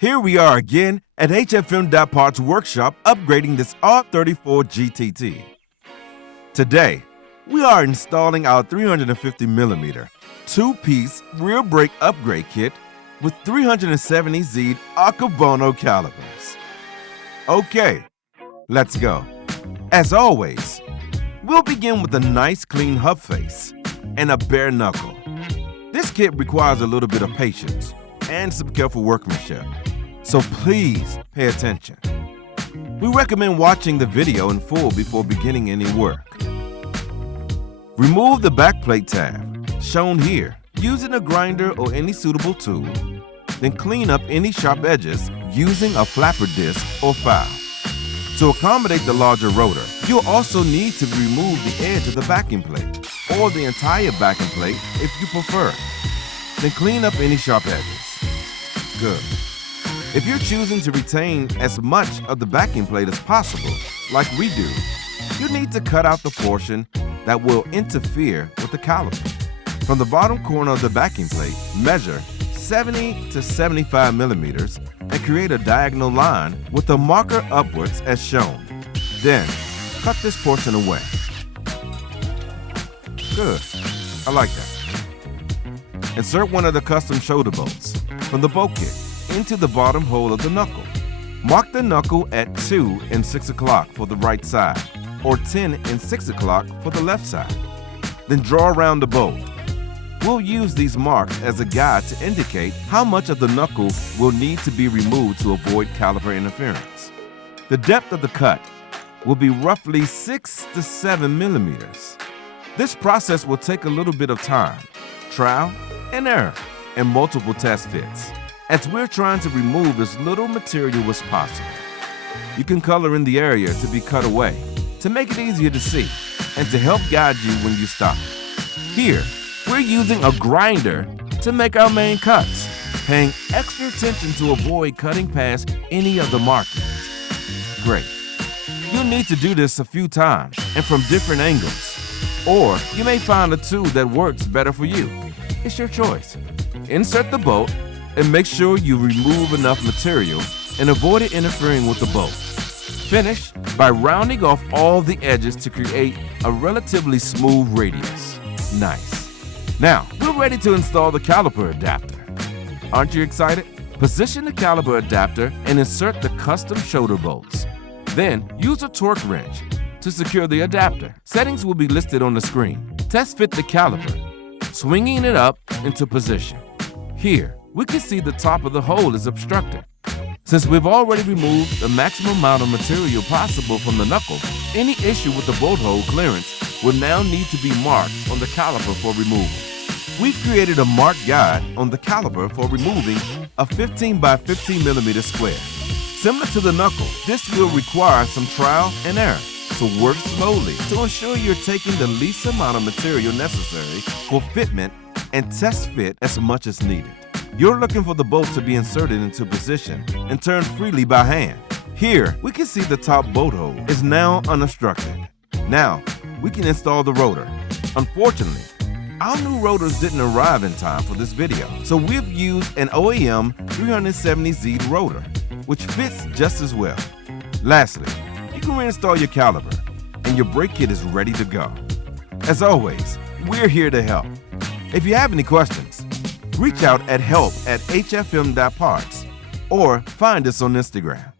Here we are again at HFM.Parts Workshop upgrading this R34 GTT. Today, we are installing our 350mm two-piece rear brake upgrade kit with 370Z Akebono calipers. Okay, let's go. As always, we'll begin with a nice clean hub face and a bare knuckle. This kit requires a little bit of patience and some careful workmanship, so please pay attention. We recommend watching the video in full before beginning any work. Remove the backplate tab, shown here, using a grinder or any suitable tool. Then clean up any sharp edges using a flapper disc or file. To accommodate the larger rotor, you'll also need to remove the edge of the backing plate, or the entire backing plate if you prefer. Then clean up any sharp edges. Good. If you're choosing to retain as much of the backing plate as possible, like we do, you need to cut out the portion that will interfere with the caliper. From the bottom corner of the backing plate, measure 70 to 75mm and create a diagonal line with the marker upwards as shown. Then, cut this portion away. Good. I like that. Insert one of the custom shoulder bolts from the bolt kit into the bottom hole of the knuckle. Mark the knuckle at 2 and 6 o'clock for the right side, or 10 and 6 o'clock for the left side. Then draw around the bolt. We'll use these marks as a guide to indicate how much of the knuckle will need to be removed to avoid caliper interference. The depth of the cut will be roughly 6 to 7mm. This process will take a little bit of time, trial and error, and multiple test fits, as we're trying to remove as little material as possible. You can color in the area to be cut away to make it easier to see and to help guide you when you stop. Here, we're using a grinder to make our main cuts, paying extra attention to avoid cutting past any of the markings. Great. You'll need to do this a few times and from different angles, or you may find a tool that works better for you. It's your choice. Insert the bolt and make sure you remove enough material and avoid it interfering with the bolt. Finish by rounding off all the edges to create a relatively smooth radius. Nice. Now, we're ready to install the caliper adapter. Aren't you excited? Position the caliper adapter and insert the custom shoulder bolts. Then, use a torque wrench to secure the adapter. Settings will be listed on the screen. Test fit the caliper, swinging it up into position. Here, we can see the top of the hole is obstructed. Since we've already removed the maximum amount of material possible from the knuckle, any issue with the bolt hole clearance will now need to be marked on the caliper for removal. We've created a marked guide on the caliper for removing a 15 by 15mm square. Similar to the knuckle, this will require some trial and error, so work slowly to ensure you're taking the least amount of material necessary for fitment and test fit as much as needed. You're looking for the bolt to be inserted into position and turned freely by hand. Here, we can see the top bolt hole is now unobstructed. Now, we can install the rotor. Unfortunately, our new rotors didn't arrive in time for this video, so we've used an OEM 370Z rotor, which fits just as well. Lastly, you can reinstall your caliper, and your brake kit is ready to go. As always, we're here to help. If you have any questions, reach out at help@hfm.parts or find us on Instagram.